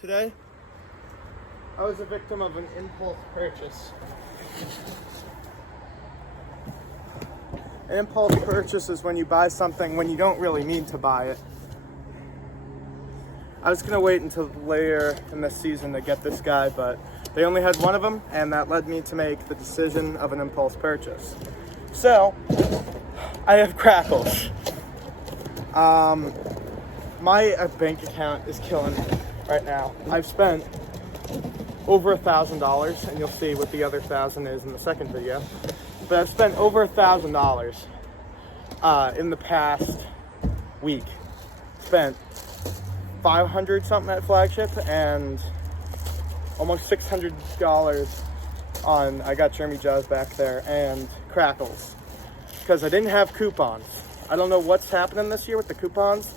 Today, I was a victim of an impulse purchase. An impulse purchase is when you buy something when you don't really need to buy it. I was gonna wait until later in this season to get this guy, but they only had one of them, and that led me to make the decision of an impulse purchase. So, I have Crackles. My bank account is killing me right now. I've spent over $1,000, and you'll see what the other 1,000 is in the second video. But I've spent over $1,000 in the past week. Spent 500 something at Flagship and almost $600 on, I got Jeremy Jaws back there, and Crackles, because I didn't have coupons. I don't know what's happening this year with the coupons.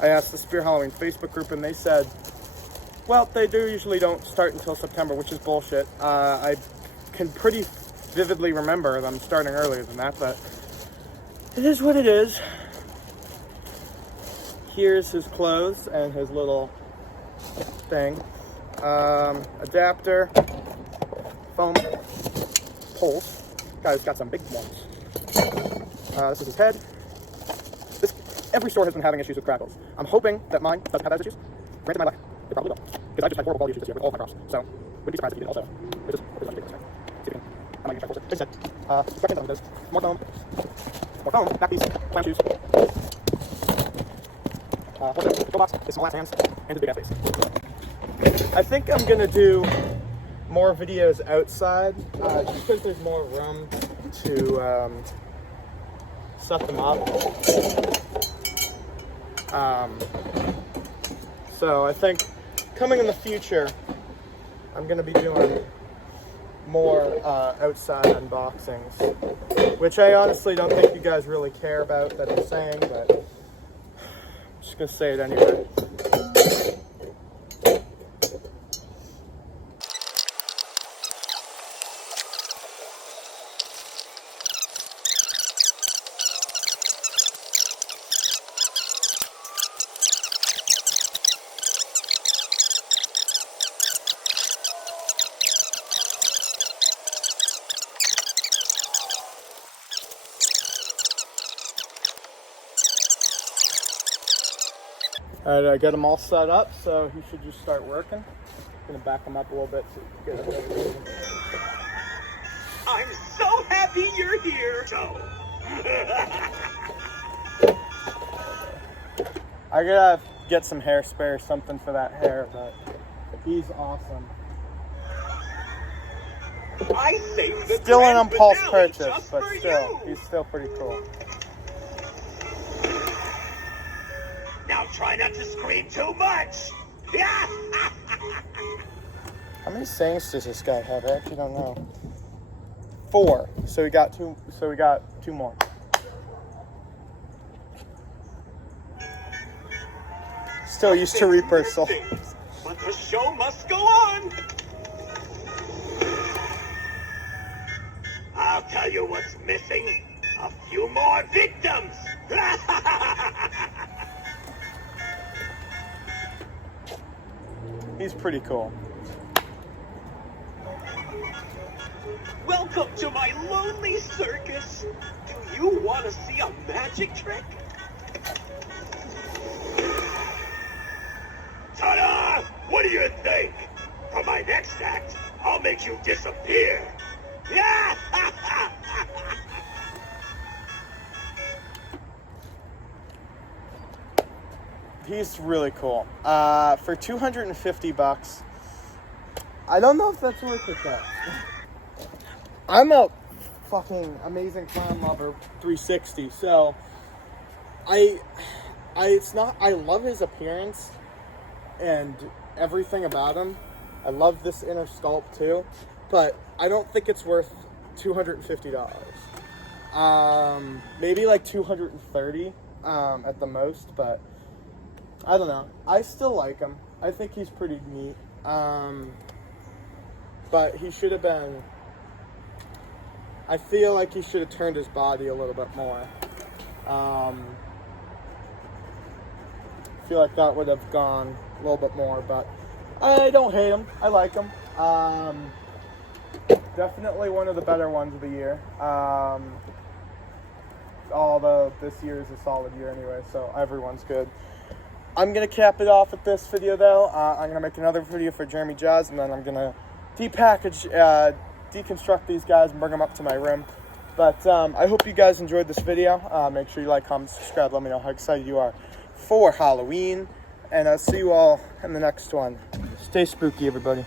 I asked the Spear Halloween Facebook group, and they said, well, they usually don't start until September, which is bullshit. I can pretty vividly remember them starting earlier than that, but it is what it is. Here's his clothes and his little thing. Adapter, foam, poles. Guy's got some big ones. This is his head. Every store has been having issues with Crackles. I'm hoping that mine doesn't have those issues. Granted, my luck, they probably don't. Because I just had horrible quality issues this year with all of my crops. So, wouldn't be surprised if you did also. Which is ridiculous, right? See if you can, I might even try to force it. This is it. Instructions on this. More foam, back piece, clam shoes. What's it? Go box, his small ass hands, and his big ass face. I think I'm gonna do more videos outside, just because there's more room to set them up. So I think coming in the future, I'm gonna be doing more outside unboxings, which I honestly don't think you guys really care about that I'm saying, but I'm just gonna say it anyway. Alright, I got them all set up, so he should just start working. I'm gonna back them up a little bit so you can get it. I'm so happy you're here, Joe. I gotta get some hairspray or something for that hair, but he's awesome. I saved the Still an grand impulse finale purchase, just but for still, you. he's still pretty cool. Now try not to scream too much. How many sayings does this guy have? I actually don't know. 4. So we got 2. So we got 2 more. Still used to reversal. But the show must go on. I'll tell you what's missing. A few more victims. He's pretty cool. Welcome to my lonely circus. Do you want to see a magic trick? Ta-da! What do you think? For my next act, I'll make you disappear. He's really cool. For $250, I don't know if that's worth it though. I'm a fucking amazing clown lover 360, so I love his appearance and everything about him. I love this inner sculpt too, but I don't think it's worth $250. Maybe like $230 at the most, but I don't know. I still like him. I think he's pretty neat. But he should have been... I feel like he should have turned his body a little bit more. I feel like that would have gone a little bit more, but I don't hate them. I like them. Definitely one of the better ones of the year. Although this year is a solid year anyway, so everyone's good. I'm going to cap it off with this video, though. I'm going to make another video for Jeremy Jaws, and then I'm going to deconstruct these guys and bring them up to my room. But I hope you guys enjoyed this video. Make sure you like, comment, subscribe. Let me know how excited you are for Halloween. And I'll see you all in the next one. Stay spooky, everybody.